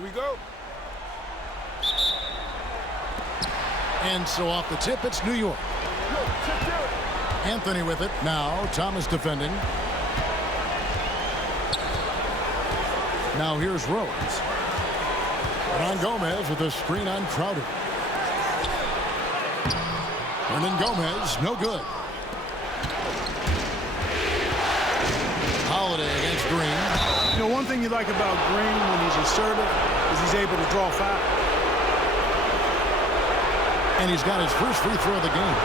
Here we go. And so off the tip, it's New York. Anthony with it. Now Thomas defending. Now here's Rose. Ron Gomez with a screen on Crowder. And then Gomez, no good. Holiday against Green. You know, one thing you like about Green when he's assertive is he's able to draw foul. And he's got his first free throw of the game.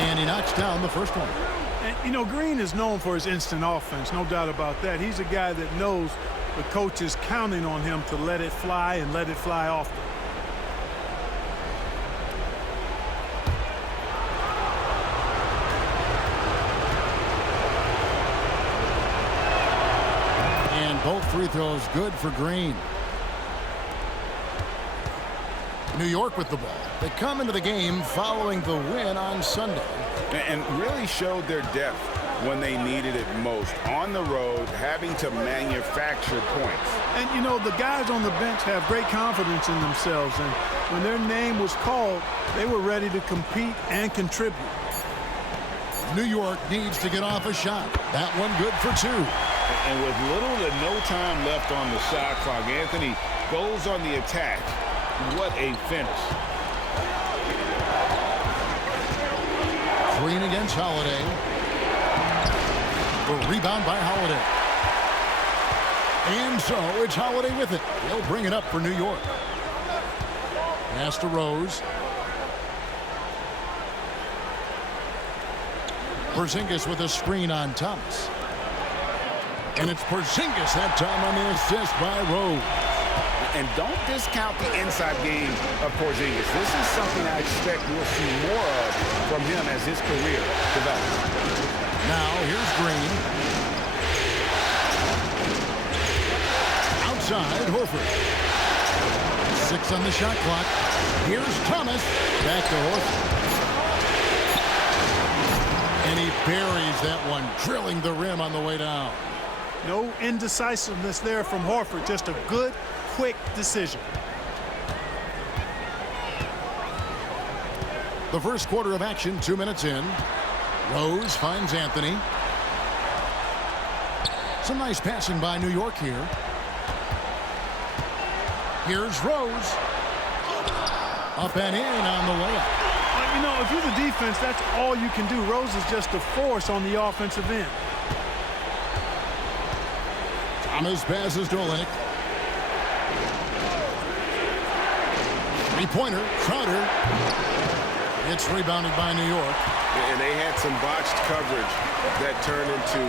And he knocks down the first one. And, you know, Green is known for his instant offense, no doubt about that. He's a guy that knows the coach is counting on him to let it fly and let it fly often. And both free throws good for Green. New York with the ball. They come into the game following the win on Sunday. And really showed their depth when they needed it most. On the road, having to manufacture points. And, you know, the guys on the bench have great confidence in themselves. And when their name was called, they were ready to compete and contribute. New York needs to get off a shot. That one good for two. And with little to no time left on the shot clock, Anthony goes on the attack. What a finish. Green against Holiday. The rebound by Holiday. And so it's Holiday with it. He'll bring it up for New York. Pass to Rose. Porzingis with a screen on Thomas. And it's Porzingis that time on the assist by Rose. And don't discount the inside game of Porzingis. This is something I expect we'll see more of from him as his career develops. Now here's Green. Outside, Horford. 6 on the shot clock. Here's Thomas. Back to Horford. And he buries that one, drilling the rim on the way down. No indecisiveness there from Horford. Just a good, quick decision. The first quarter of action, 2 minutes in. Rose finds Anthony. Some nice passing by New York here. Here's Rose. Up and in on the layup. You know, if you're the defense, that's all you can do. Rose is just a force on the offensive end. Thomas passes to Olynyk. Three-pointer, Crowder. It's rebounded by New York. And they had some botched coverage that turned into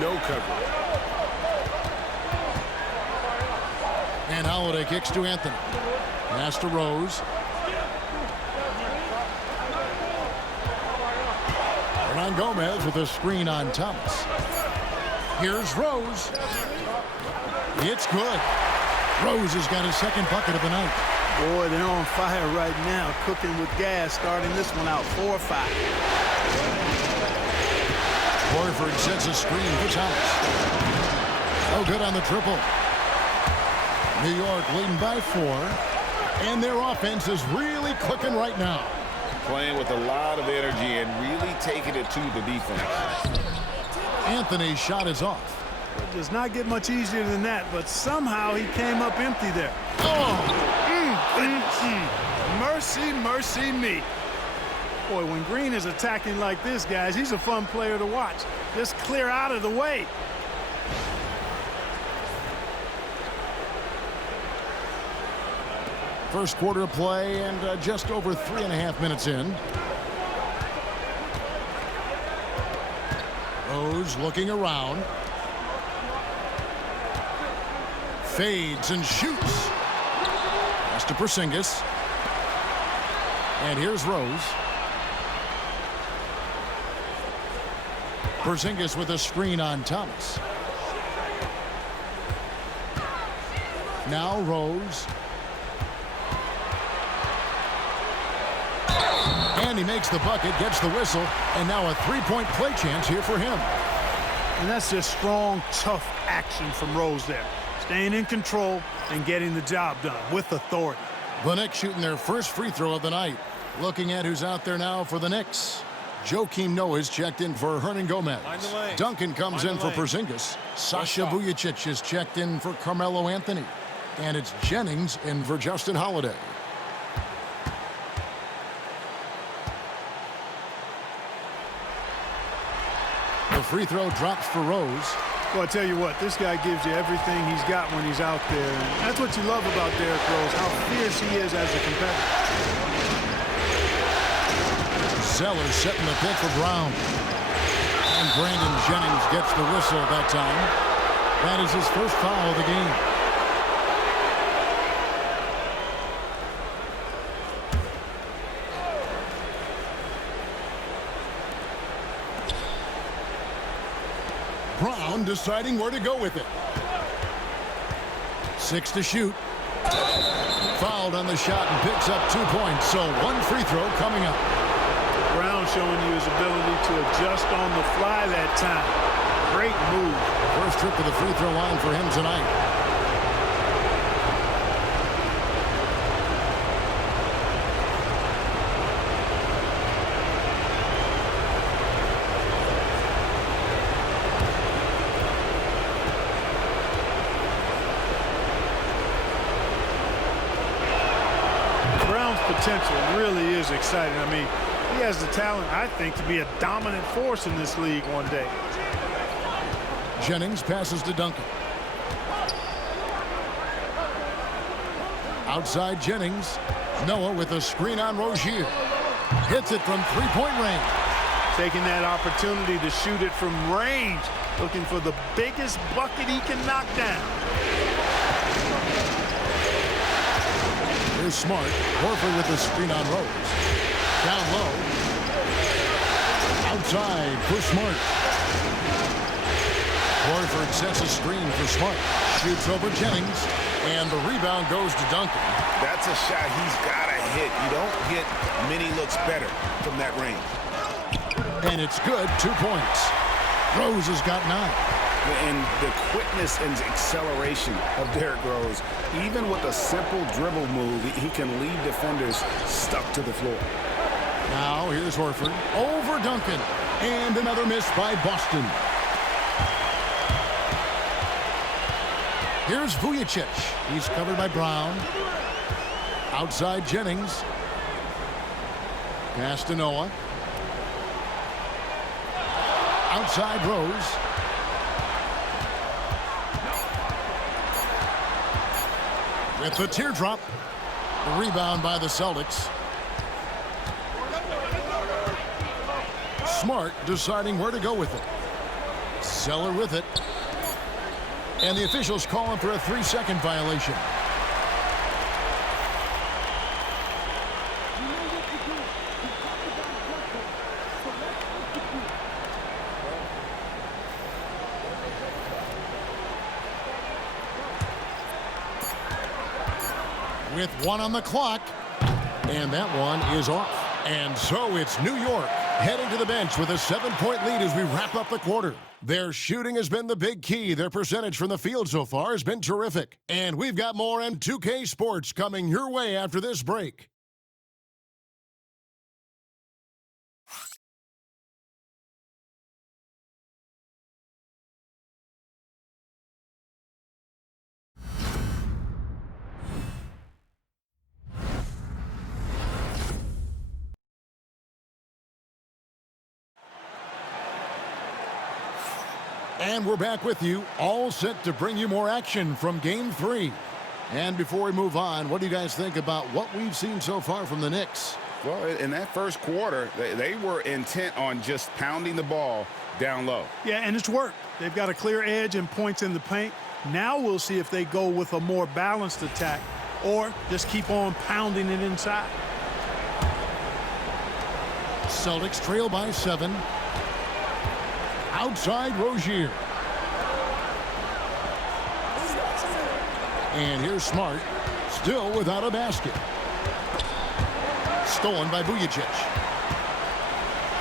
no coverage. And Holiday kicks to Anthony. Pass to Rose. Hernan Gomez with a screen on Thomas. Here's Rose. It's good. Rose has got his second bucket of the night. Boy, they're on fire right now, cooking with gas, starting this one out 4-5. Horford sets a screen for Thomas. Oh, good on the triple. New York leading by 4. And their offense is really clicking right now. Playing with a lot of energy and really taking it to the defense. Anthony's shot is off. It does not get much easier than that, but somehow he came up empty there. Oh! Mercy, mercy me. Boy, when Green is attacking like this, guys, he's a fun player to watch. Just clear out of the way. First quarter of play and just over 3.5 minutes in. Rose looking around. Fades and shoots. Pass to Porzingis. And here's Rose. Porzingis with a screen on Thomas. Now Rose. And he makes the bucket, gets the whistle, and now a three-point play chance here for him. And that's just strong, tough action from Rose there. Staying in control and getting the job done with authority. The Knicks shooting their first free throw of the night. Looking at who's out there now for the Knicks. Joakim Noah's checked in for Hernan Gomez. Duncan comes in for Porzingis. Sasha Vujacic is checked in for Carmelo Anthony. And it's Jennings in for Justin Holiday. The free throw drops for Rose. Well, I tell you what, this guy gives you everything he's got when he's out there. And that's what you love about Derrick Rose, how fierce he is as a competitor. Sellers setting the pick for Brown. And Brandon Jennings gets the whistle that time. That is his first foul of the game. Brown deciding where to go with it. 6 to shoot. Fouled on the shot and picks up 2 points. So one free throw coming up. Brown showing you his ability to adjust on the fly that time. Great move. First trip to the free throw line for him tonight. Potential really is exciting. I mean, he has the talent, I think, to be a dominant force in this league one day. Jennings passes to Duncan. Outside Jennings. Noah with a screen on Rozier. Hits it from three-point range. Taking that opportunity to shoot it from range. Looking for the biggest bucket he can knock down. Here's Smart. Horford with the screen on Rose. Down low. Outside for Smart. Horford sets a screen for Smart. Shoots over Jennings. And the rebound goes to Duncan. That's a shot he's got to hit. You don't get many looks better from that range. And it's good. 2 points. Rose has got 9. And the quickness and acceleration of Derrick Rose, even with a simple dribble move, he can leave defenders stuck to the floor. Now here's Horford over Duncan. And another miss by Boston. Here's Vujacic. He's covered by Brown. Outside Jennings. Pass to Noah. Outside Rose. With the teardrop. The rebound by the Celtics. Smart deciding where to go with it. Zeller with it. And the officials call him for a 3-second violation. With 1 on the clock. And that one is off. And so it's New York heading to the bench with a 7-point lead as we wrap up the quarter. Their shooting has been the big key. Their percentage from the field so far has been terrific. And we've got more M2K Sports coming your way after this break. And we're back with you, all set to bring you more action from Game 3. And before we move on, what do you guys think about what we've seen so far from the Knicks? Well, in that first quarter, they were intent on just pounding the ball down low. Yeah, and it's worked. They've got a clear edge and points in the paint. Now we'll see if they go with a more balanced attack or just keep on pounding it inside. Celtics trail by 7. Outside Rozier. And here's Smart, still without a basket. Stolen by Vujacic.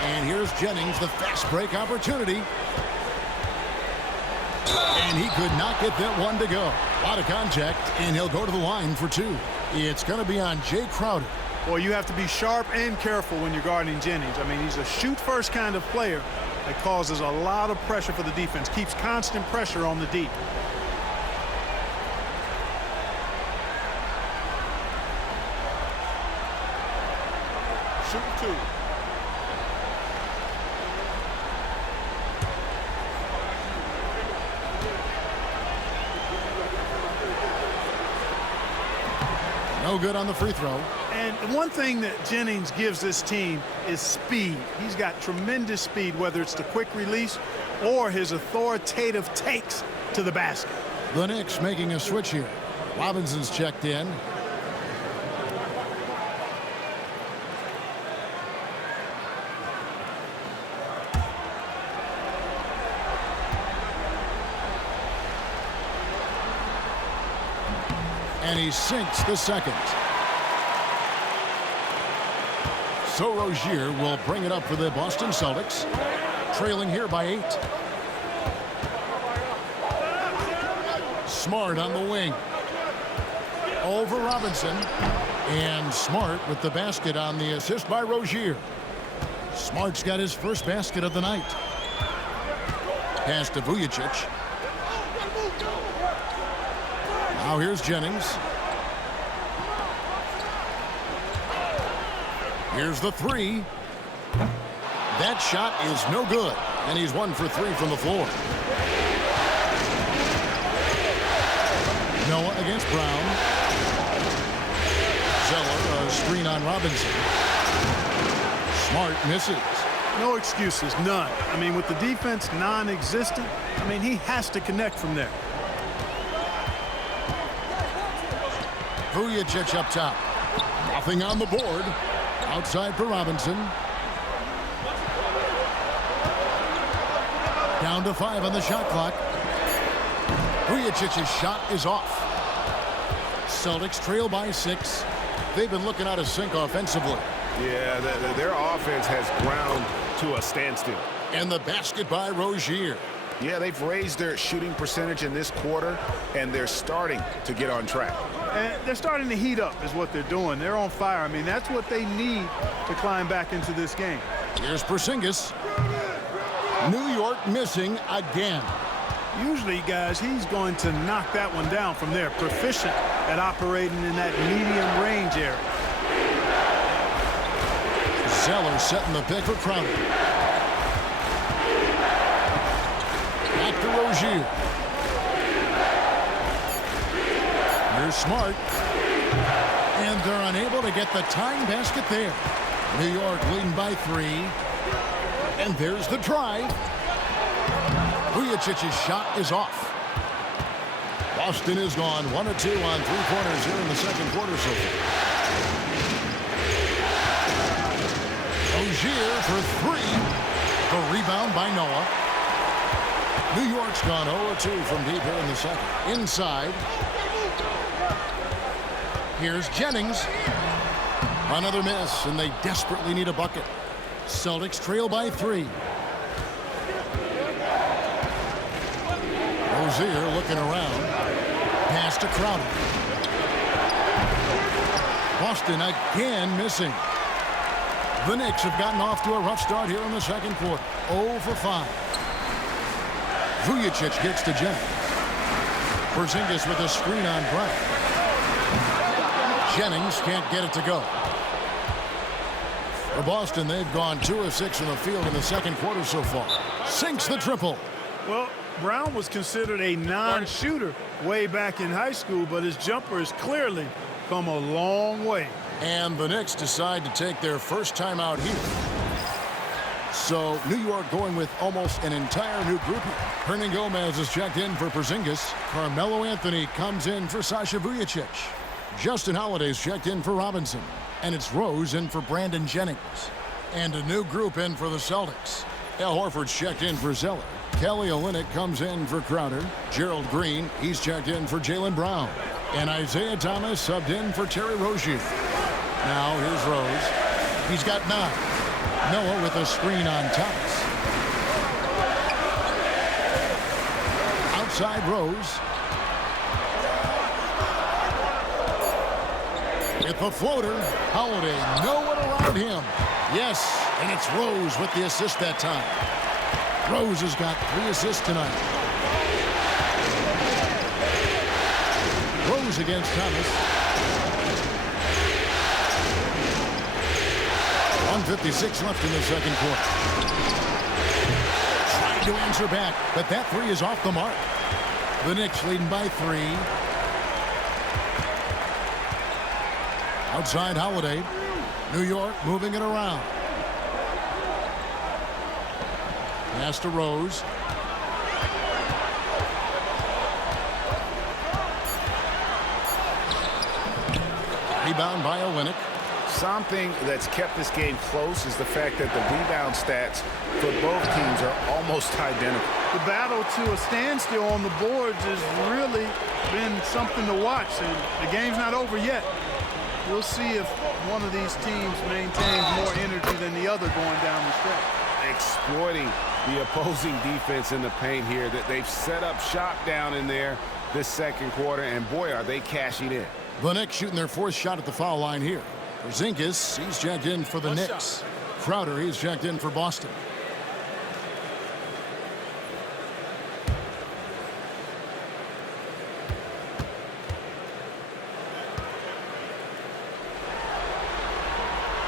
And here's Jennings, the fast break opportunity. And he could not get that one to go. A lot of contact, and he'll go to the line for two. It's going to be on Jay Crowder. Well, you have to be sharp and careful when you're guarding Jennings. I mean, he's a shoot-first kind of player that causes a lot of pressure for the defense, keeps constant pressure on the D. Shoot two. No good on the free throw. And one thing that Jennings gives this team is speed. He's got tremendous speed, whether it's the quick release or his authoritative takes to the basket. The Knicks making a switch here. Robinson's checked in. And he sinks the second. So Rozier will bring it up for the Boston Celtics, trailing here by 8. Smart on the wing. Over Robinson. And Smart with the basket on the assist by Rozier. Smart's got his first basket of the night. Pass to Vujacic. Now here's Jennings. Here's the three. That shot is no good. And he's 1 for 3 from the floor. Noah against Brown. Zeller, a screen on Robinson. Smart misses. No excuses, none. I mean, with the defense non-existent, I mean, he has to connect from there. Vujacic up top. Nothing on the board. Outside for Robinson. Down to 5 on the shot clock. Vujacic's shot is off. Celtics trail by 6. They've been looking out of sync offensively. Yeah, their offense has ground to a standstill. And the basket by Rozier. Yeah, they've raised their shooting percentage in this quarter, and they're starting to get on track. And they're starting to heat up is what they're doing. They're on fire. I mean, that's what they need to climb back into this game. Here's Porzingis. New York missing again. Usually, guys, he's going to knock that one down from there. Proficient at operating in that medium range area. Zeller setting the pick for Crowder. Back to Rozier. Here's Smart. And they're unable to get the tying basket there. New York leading by 3. And there's the drive. Vujacic's shot is off. Boston is gone 1 of 2 on 3-pointers here in the second quarter so far. Rozier for 3. The rebound by Noah. New York's gone 0 of 2 from deep here in the second. Inside. Here's Jennings. Another miss, and they desperately need a bucket. Celtics trail by 3. Rozier looking around. Pass to Crowder. Boston again missing. The Knicks have gotten off to a rough start here in the second quarter. 0 for 5. Vujacic gets to Jennings. Porzingis with a screen on Brown. Jennings can't get it to go. For Boston, they've gone 2 of 6 from the field in the second quarter so far. Sinks the triple. Well, Brown was considered a non-shooter way back in high school, but his jumper has clearly come a long way. And the Knicks decide to take their first time out here. So New York going with almost an entire new group. Hernan Gomez is checked in for Porzingis. Carmelo Anthony comes in for Sasha Vujacic. Justin Holiday's checked in for Robinson. And it's Rose in for Brandon Jennings. And a new group in for the Celtics. Al Horford's checked in for Zeller. Kelly Olynyk comes in for Crowder. Gerald Green, he's checked in for Jaylen Brown. And Isaiah Thomas subbed in for Terry Rozier. Now here's Rose. He's got 9. Noah with a screen on Thomas. Outside Rose. With the floater, Holiday, no one around him. Yes, and it's Rose with the assist that time. Rose has got 3 assists tonight. Rose against Thomas. 1:56 left in the second quarter. Trying to answer back, but that 3 is off the mark. The Knicks leading by 3. Outside Holiday. New York moving it around. Pass to Rose. Rebound by Olynyk. Something that's kept this game close is the fact that the rebound stats for both teams are almost identical. The battle to a standstill on the boards has really been something to watch. And the game's not over yet. We'll see if one of these teams maintains more energy than the other going down the stretch. Exploiting the opposing defense in the paint here. That they've set up shop down in there this second quarter, and boy, are they cashing in. The Knicks shooting their 4th shot at the foul line here. Porzingis, he's checked in for the Knicks. Crowder, he's checked in for Boston.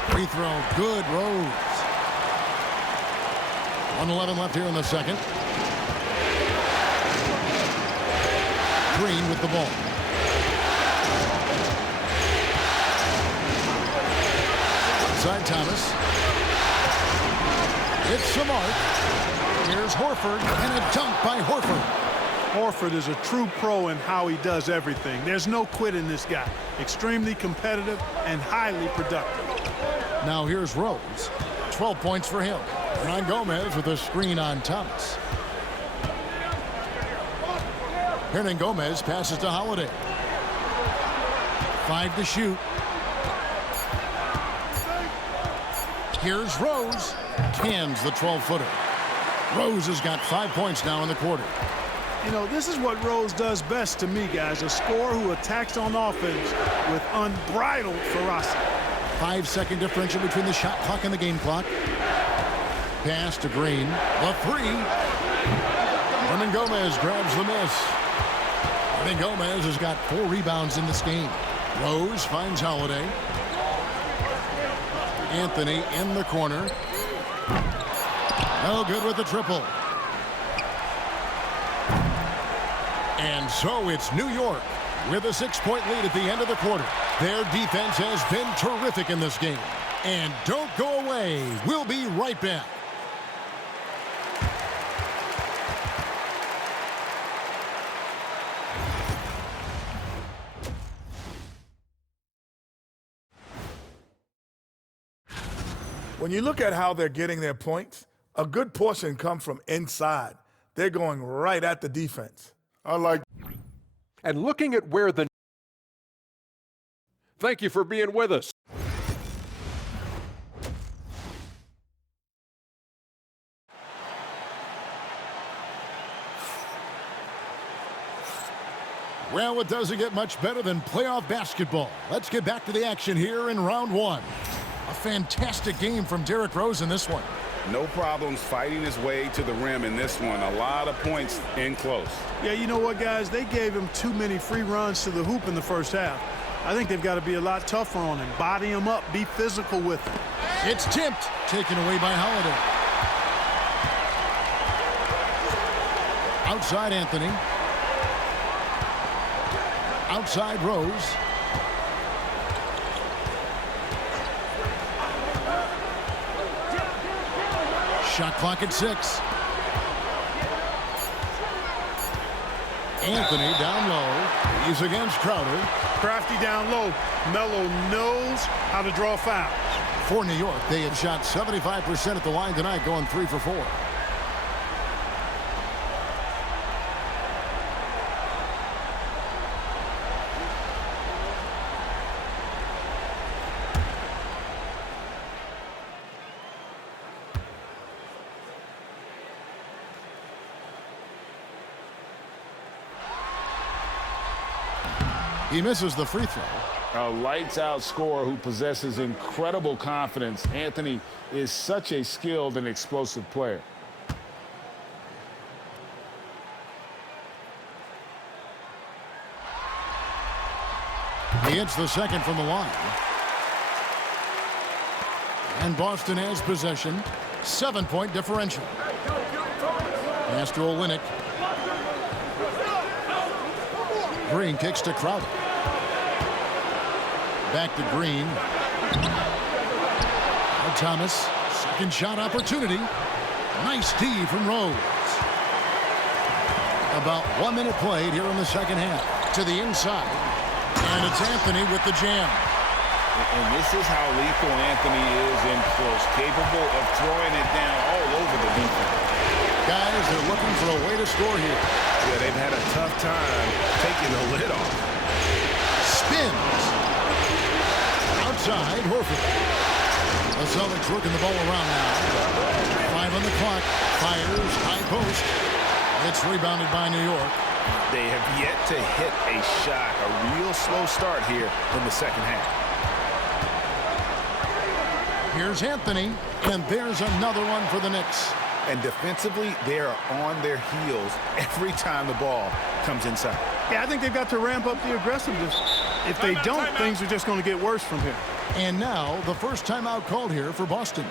Free throw, good. Rose. 1:11 left here in the second. Green with the ball. Outside Thomas. It's the mark. Here's Horford, and a dunk by Horford. Horford is a true pro in how he does everything. There's no quit in this guy. Extremely competitive and highly productive. Now here's Rose. 12 points for him. Hernan Gomez with a screen on Thomas. Hernan Gomez passes to Holiday. 5 to shoot. Here's Rose. Cans the 12-footer. Rose has got 5 points now in the quarter. You know, this is what Rose does best to me, guys. A scorer who attacks on offense with unbridled ferocity. 5-second differential between the shot clock and the game clock. Pass to Green. The 3. Hernan Gomez grabs the miss. Hernan Gomez has got 4 rebounds in this game. Rose finds Holiday. Anthony in the corner. No good with the triple. And so it's New York with a 6-point lead at the end of the quarter. Their defense has been terrific in this game. And don't go away. We'll be right back. When you look at how they're getting their points, a good portion come from inside. They're going right at the defense. And looking at where the... Thank you for being with us. Well, it doesn't get much better than playoff basketball. Let's get back to the action here in round 1. A fantastic game from Derrick Rose in this one. No problems fighting his way to the rim in this one. A lot of points in close. Yeah, you know what, guys? They gave him too many free runs to the hoop in the first half. I think they've got to be a lot tougher on him. Body him up. Be physical with him. It's tipped. Taken away by Holiday. Outside Anthony. Outside Rose. Shot clock at 6. Anthony down low. He's against Crowder. Crafty down low. Melo knows how to draw fouls. For New York, they have shot 75% at the line tonight, going 3 for 4. He misses the free throw. A lights-out scorer who possesses incredible confidence. Anthony is such a skilled and explosive player. He hits the second from the line. And Boston has possession. 7-point differential. Pass to Olynyk. Green kicks to Crowder. Back to Green. Now Thomas. Second shot opportunity. Nice D from Rose. About 1 minute played here in the second half. To the inside. And it's Anthony with the jam. And this is how lethal Anthony is in close. Capable of throwing it down all over the defense. Guys, they're looking for a way to score here. Yeah, they've had a tough time taking the lid off. Spins. Outside, Horford. The Celtics working the ball around now. 5 on the clock. Fires, high post. It's rebounded by New York. They have yet to hit a shot. A real slow start here in the second half. Here's Anthony, and there's another one for the Knicks. And defensively, they are on their heels every time the ball comes inside. Yeah, I think they've got to ramp up the aggressiveness. If they don't, things are just going to get worse from here. And now the first timeout called here for Boston.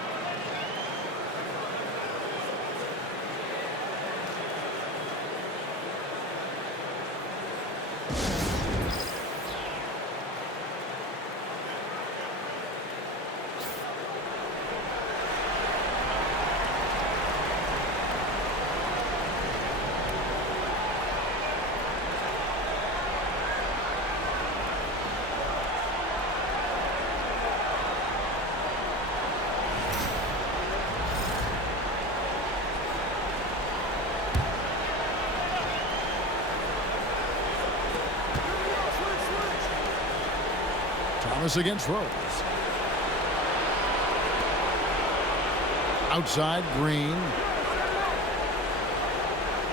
Thomas against Rose. Outside, Green.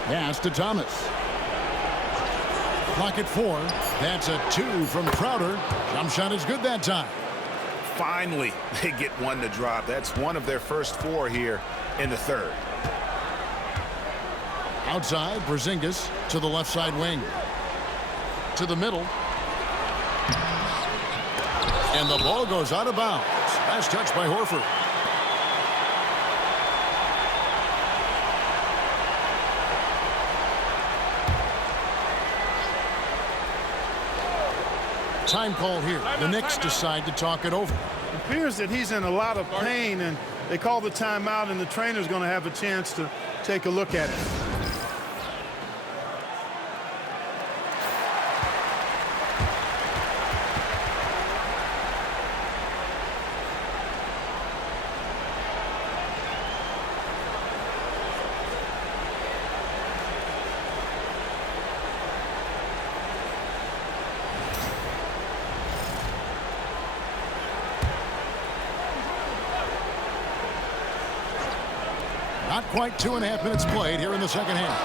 Pass to Thomas. Clock at 4. That's a 2 from Crowder. Jump shot is good that time. Finally, they get one to drop. That's one of their first 4 here in the third. Outside, Porzingis to the left side wing. To the middle. And the ball goes out of bounds. Last touch by Horford. Time call here. The Knicks decide to talk it over. It appears that he's in a lot of pain, and they call the timeout, and the trainer's going to have a chance to take a look at it. Not quite 2.5 minutes played here in the second half.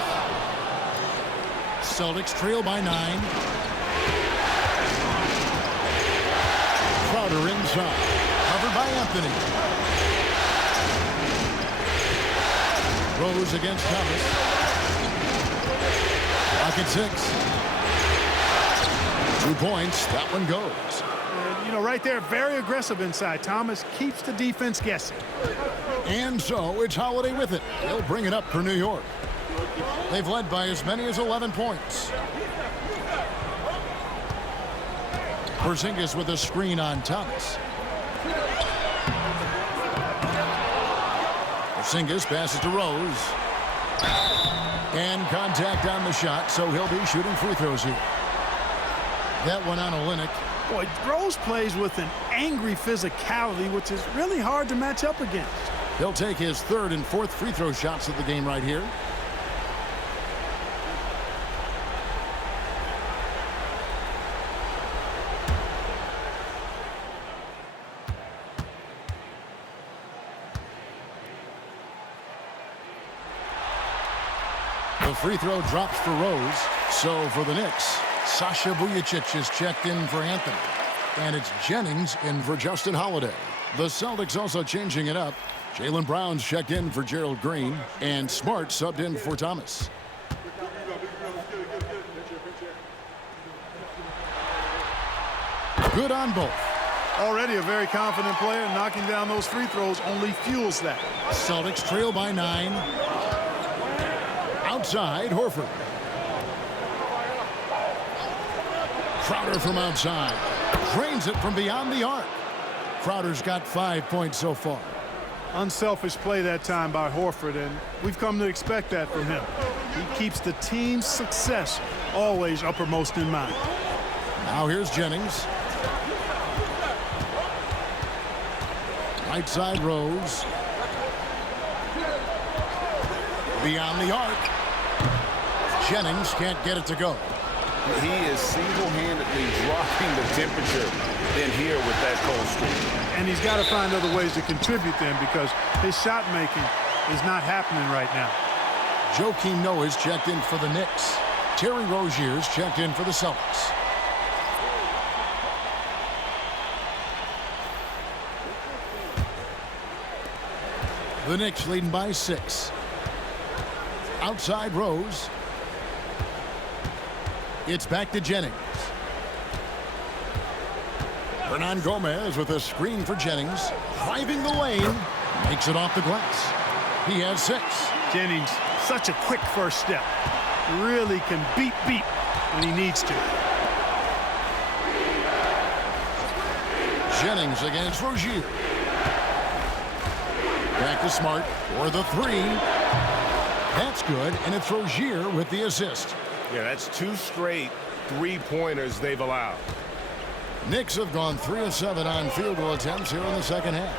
Celtics trail by 9. Crowder inside. Covered by Anthony. Rose against Thomas. Clock at 6. 2 points. That one goes. You know, right there, very aggressive inside. Thomas keeps the defense guessing. And so it's Holiday with it. He'll bring it up for New York. They've led by as many as 11 points. Porzingis with a screen on Thomas. Porzingis passes to Rose. And contact on the shot, so he'll be shooting free throws here. That one on Olynyk. Boy, Rose plays with an angry physicality, which is really hard to match up against. He'll take his 3rd and 4th free throw shots of the game right here. The free throw drops for Rose. So for the Knicks, Sasha Vujacic is checked in for Anthony. And it's Jennings in for Justin Holiday. The Celtics also changing it up. Jaylen Brown's checked in for Gerald Green. And Smart subbed in for Thomas. Good on both. Already a very confident player. Knocking down those free throws only fuels that. Celtics trail by 9. Outside, Horford. Crowder from outside. Drains it from beyond the arc. Crowder's got 5 points so far. Unselfish play that time by Horford, and we've come to expect that from him. He keeps the team's success always uppermost in mind. Now here's Jennings. Right side Rose. Beyond the arc. Jennings can't get it to go. He is single-handedly dropping the temperature in here with that cold streak. And he's got to find other ways to contribute then, because his shot making is not happening right now. Joakim Noah's checked in for the Knicks. Terry Rozier's checked in for the Celtics. The Knicks leading by 6. Outside Rose. It's back to Jennings. Hernan Gomez with a screen for Jennings. Driving the lane. Makes it off the glass. He has 6. Jennings, such a quick first step. Really can beat when he needs to. Jennings against Rozier. Back to Smart for the 3. That's good, and it's Rozier with the assist. Yeah, that's 2 straight three-pointers they've allowed. Knicks have gone 3 of 7 on field goal attempts here in the second half.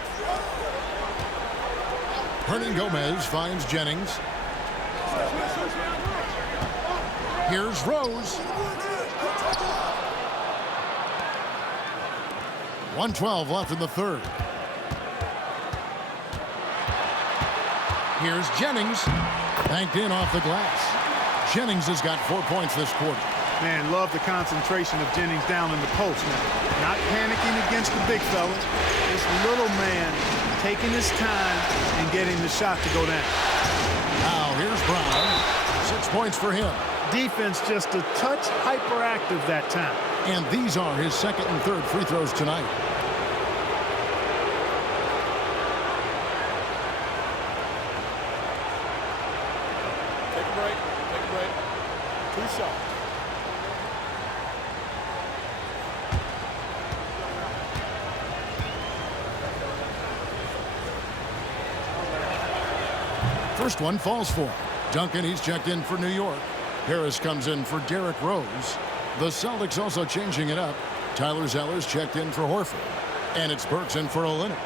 Hernan Gomez finds Jennings. Here's Rose. 1:12 left in the third. Here's Jennings. Banked in off the glass. Jennings has got 4 points this quarter. Man, love the concentration of Jennings down in the post now. Not panicking against the big fella. This little man taking his time and getting the shot to go down. Now here's Brown. 6 points for him. Defense just a touch hyperactive that time. And these are his second and third free throws tonight. Take a break. Take a break. 2 shots. First one falls for him. Duncan, he's checked in for New York. Harris comes in for Derrick Rose. The Celtics also changing it up. Tyler Zeller's checked in for Horford. And it's Burks in for Olynyk.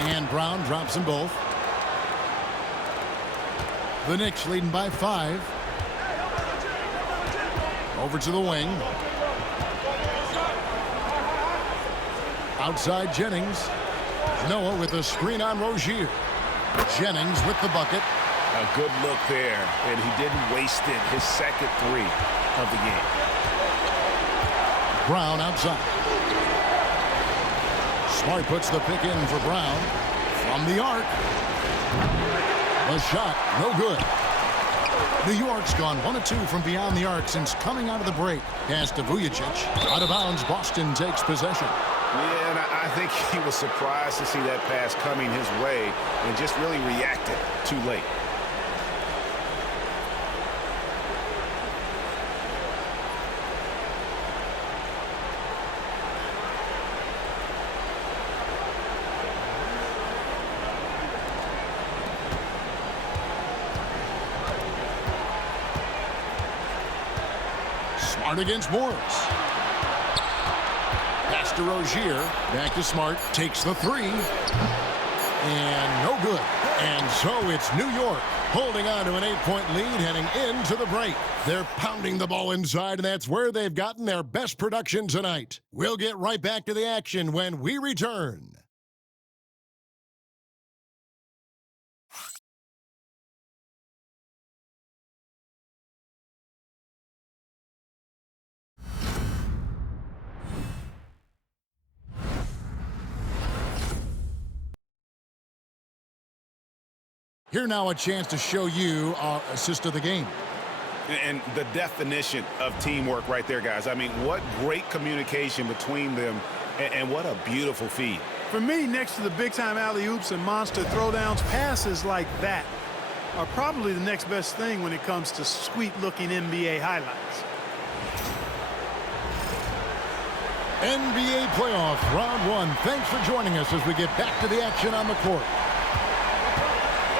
And Brown drops them both. The Knicks leading by 5. Over to the wing. Outside Jennings. Noah with a screen on Rozier. Jennings with the bucket. A good look there, and he didn't waste it. His second 3 of the game. Brown outside. Smart puts the pick in for Brown. From the arc. A shot, no good. New York's gone 1 of 2 from beyond the arc since coming out of the break. Pass to Vujacic. Out of bounds, Boston takes possession. Yeah, and I think he was surprised to see that pass coming his way and just really reacted too late. Smart against Morris. Pass to Rozier. Back to Smart. Takes the 3. And no good. And so it's New York holding on to an 8-point lead heading into the break. They're pounding the ball inside, and that's where they've gotten their best production tonight. We'll get right back to the action when we return. Here now a chance to show you our assist of the game. And the definition of teamwork right there, guys. I mean, what great communication between them, and what a beautiful feed. For me, next to the big-time alley-oops and monster throwdowns, passes like that are probably the next best thing when it comes to sweet-looking NBA highlights. NBA playoff round 1. Thanks for joining us as we get back to the action on the court.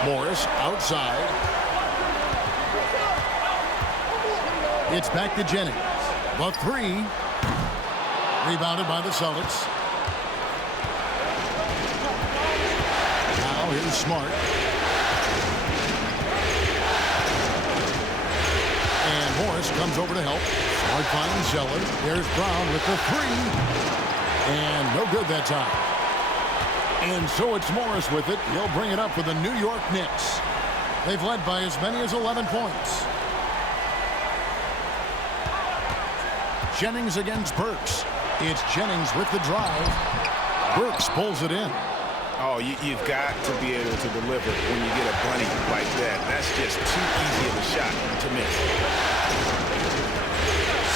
Morris outside. It's back to Jennings. The 3. Rebounded by the Celtics. Now here's Smart. And Morris comes over to help. Smart finds Zeller. There's Brown with the 3. And no good that time. And so it's Morris with it. He'll bring it up for the New York Knicks. They've led by as many as 11 points. Jennings against Burks. It's Jennings with the drive. Burks pulls it in. Oh, you've got to be able to deliver when you get a bunny like that. That's just too easy of a shot to miss.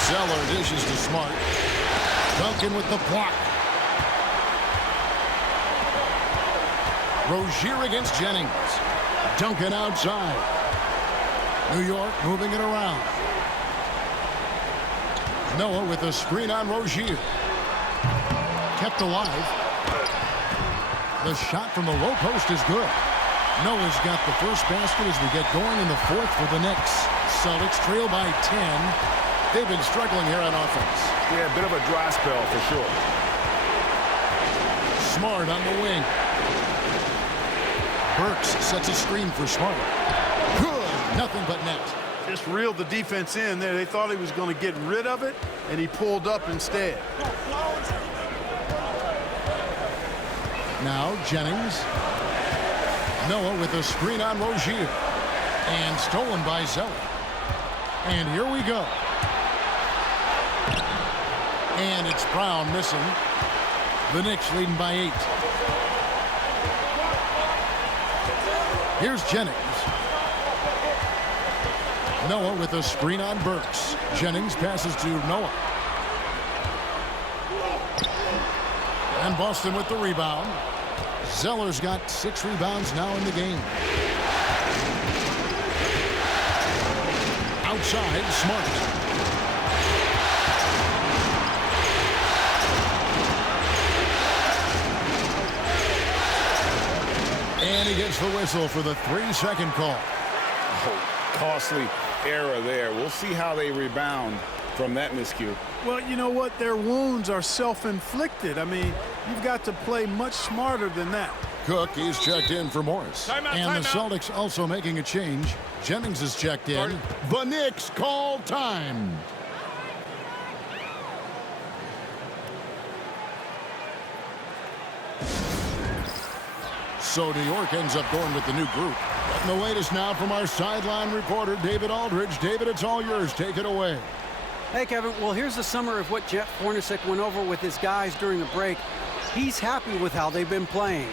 Zeller dishes to Smart. Duncan with the block. Rozier against Jennings. Duncan outside. New York moving it around. Noah with a screen on Rozier. Kept alive. The shot from the low post is good. Noah's got the first basket as we get going in the 4th for the Knicks. Celtics trail by 10. They've been struggling here on offense. Yeah, a bit of a dry spell for sure. Smart on the wing. Burks sets a screen for Smart. Good. Nothing but net. Just reeled the defense in there. They thought he was going to get rid of it, and he pulled up instead. Now Jennings. Noah with a screen on Rozier. And stolen by Zeller. And here we go. And it's Brown missing. The Knicks leading by 8. Here's Jennings. Noah with a screen on Burks. Jennings passes to Noah. And Boston with the rebound. Zeller's got 6 rebounds now in the game. Outside, Smart. And he gets the whistle for the 3-second call. Oh, costly error there. We'll see how they rebound from that miscue. Well, you know what? Their wounds are self-inflicted. I mean, you've got to play much smarter than that. Cook, he's checked in for Morris. And the Celtics also making a change. Jennings is checked in. The Knicks call time. So New York ends up going with the new group. And the latest now from our sideline reporter, David Aldridge. David, it's all yours. Take it away. Hey, Kevin. Well, here's the summary of what Jeff Hornacek went over with his guys during the break. He's happy with how they've been playing.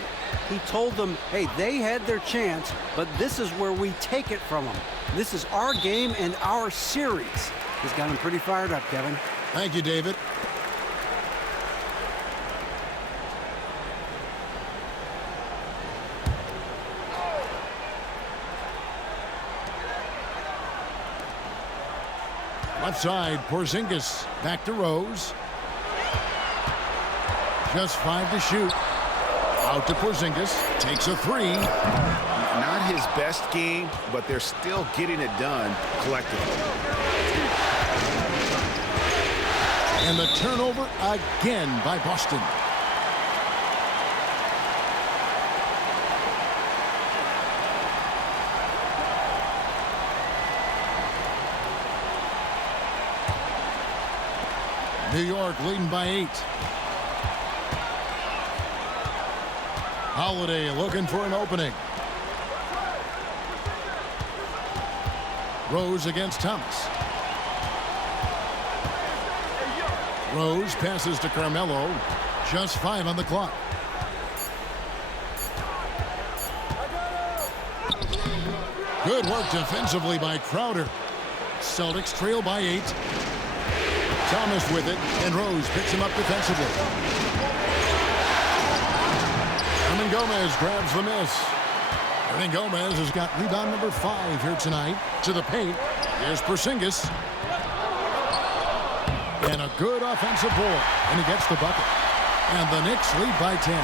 He told them, hey, they had their chance, but this is where we take it from them. This is our game and our series. He's got them pretty fired up, Kevin. Thank you, David. Left side, Porzingis. Back to Rose. Just 5 to shoot. Out to Porzingis. Takes a 3. Not his best game, but they're still getting it done collectively. And the turnover again by Boston. New York leading by 8. Holiday looking for an opening. Rose against Thomas. Rose passes to Carmelo. Just 5 on the clock. Good work defensively by Crowder. Celtics trail by 8. Thomas with it, and Rose picks him up defensively. Hernan Gomez grabs the miss. Hernan Gomez has got rebound number 5 here tonight. To the paint. Here's Porzingis. And a good offensive board. And he gets the bucket. And the Knicks lead by 10.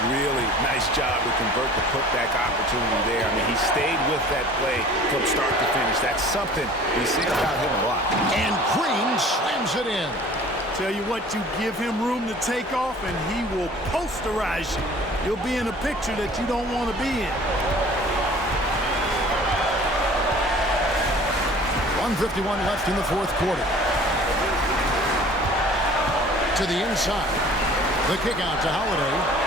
Really nice job to convert the putback opportunity there. I mean, he stayed with that play from start to finish. That's something we see about him a lot. And Green slams it in. Tell you what, you give him room to take off, and he will posterize you. You'll be in a picture that you don't want to be in. 1:51 left in the fourth quarter. To the inside. The kick out to Holiday.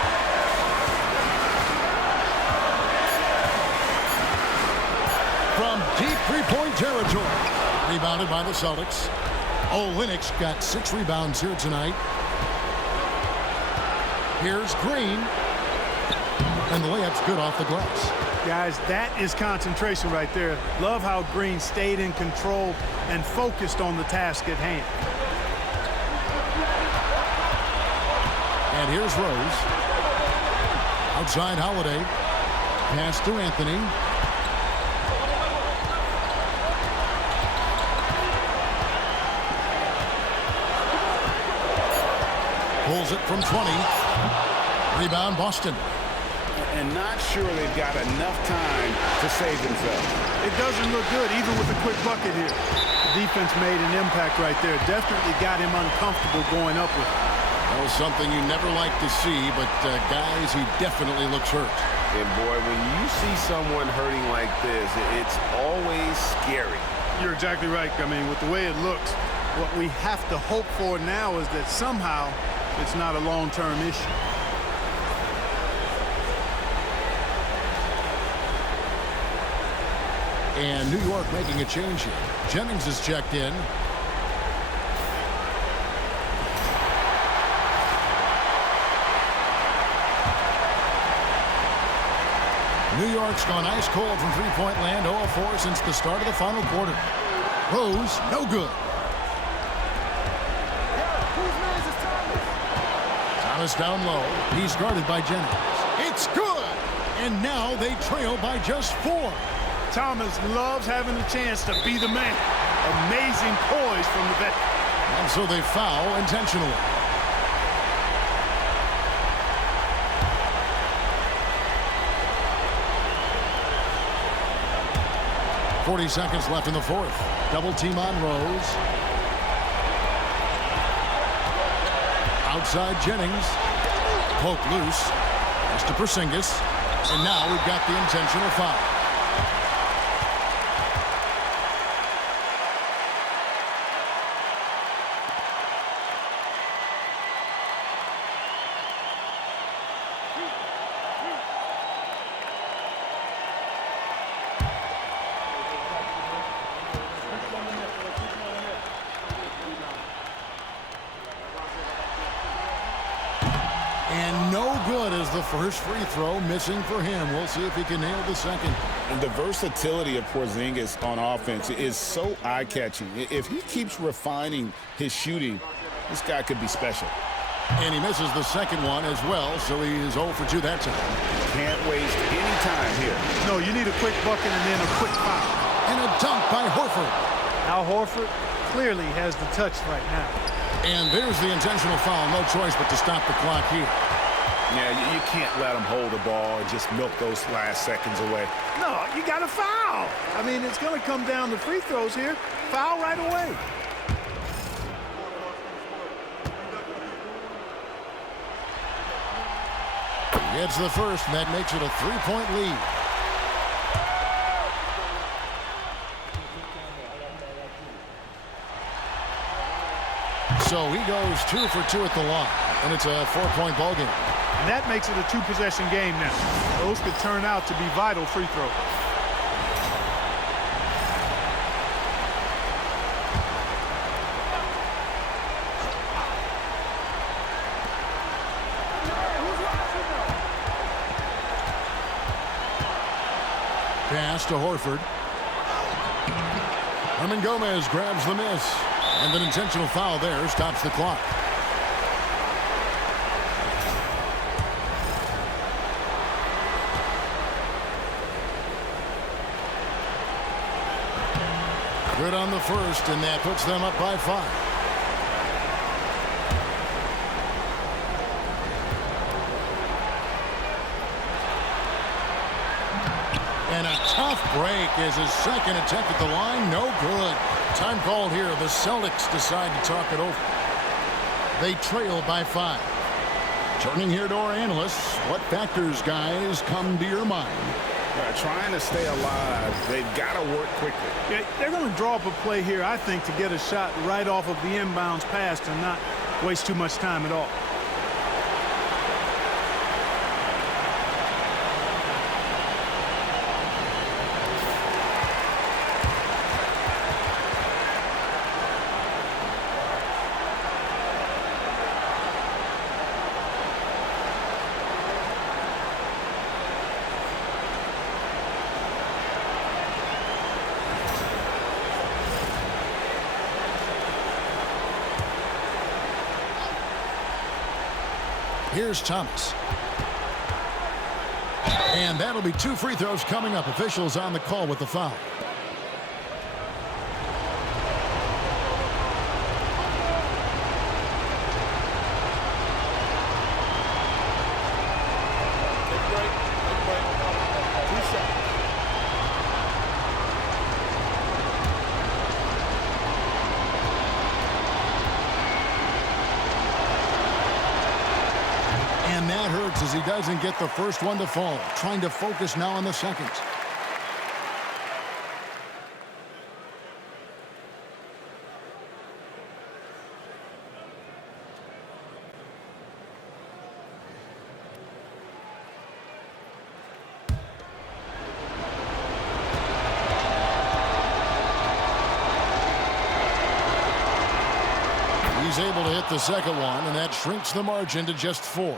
From deep three-point territory. Rebounded by the Celtics. Olynyk got 6 rebounds here tonight. Here's Green. And the layup's good off the glass. Guys, that is concentration right there. Love how Green stayed in control and focused on the task at hand. And here's Rose. Outside Holiday. Pass to Anthony. Pulls it from 20. Rebound Boston. And not sure they've got enough time to save themselves. It doesn't look good, even with a quick bucket here. The defense made an impact right there. Definitely got him uncomfortable going up with it. That was something you never like to see, but guys, he definitely looks hurt. And boy, when you see someone hurting like this, it's always scary. You're exactly right. I mean, with the way it looks, what we have to hope for now is that somehow it's not a long-term issue. And New York making a change here. Jennings is checked in. New York's gone ice cold from three-point land, 0 of 4 since the start of the final quarter. Rose, no good. Thomas down low. He's guarded by Jennings. It's good! And now they trail by just 4. Thomas loves having the chance to be the man. Amazing poise from the veteran. And so they foul intentionally. .40 seconds left in the fourth. Double team on Rose. Outside Jennings. Poke loose. Pass to Porzingis. And now we've got the intentional foul. First free throw missing for him. We'll see if he can nail the second. And the versatility of Porzingis on offense is so eye-catching. If he keeps refining his shooting, this guy could be special. And he misses the second one as well, so he is 0 for 2 that time. Can't waste any time here. No, you need a quick bucket and then a quick foul. And a dunk by Horford. Al Horford clearly has the touch right now. And there's the intentional foul. No choice but to stop the clock here. Yeah, you can't let him hold the ball and just milk those last seconds away. No, you got to foul. I mean, it's going to come down to free throws here. Foul right away. He gets the first, and that makes it a 3-point lead. So he goes 2 for 2 at the line, and it's a 4-point ball game. And that makes it a 2-possession game now. Those could turn out to be vital free throws. pass to Horford. Herman Gomez grabs the miss. And an intentional foul there stops the clock. Good on the first, and that puts them up by 5. And a tough break is his second attempt at the line. No good. Time called here. The Celtics decide to talk it over. They trail by 5. Turning here to our analysts. What factors, guys, come to your mind? Trying to stay alive. They've got to work quickly. Yeah, they're going to draw up a play here, I think, to get a shot right off of the inbounds pass and not waste too much time at all. Here's Thomas. And that'll be 2 free throws coming up. Officials on the call with the foul. Take a break. Take a break. 2 shots. And that hurts as he doesn't get the first one to fall. Trying to focus now on the second. He's able to hit the second one, and that shrinks the margin to just 4.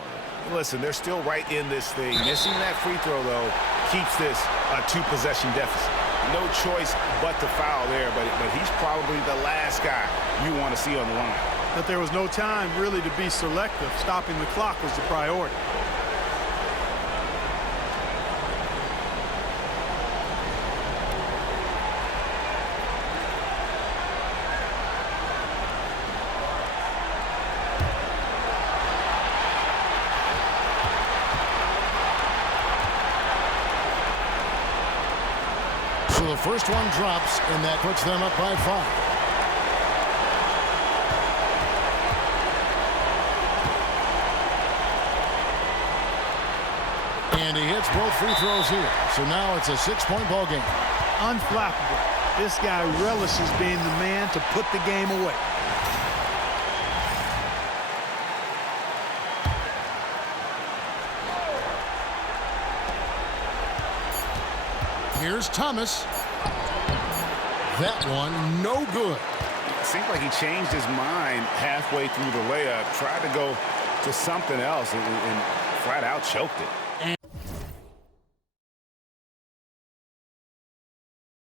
Listen, they're still right in this thing. Missing that free throw, though, keeps this a 2-possession deficit. No choice but to foul there, but he's probably the last guy you want to see on the line. But there was no time really to be selective. Stopping the clock was the priority. So the first one drops, and that puts them up by 5. And he hits both free throws here. So now it's a 6-point ball game. Unflappable. This guy relishes being the man to put the game away. Here's Thomas. That one, no good. It seemed like he changed his mind halfway through the layup, tried to go to something else, and flat out choked it.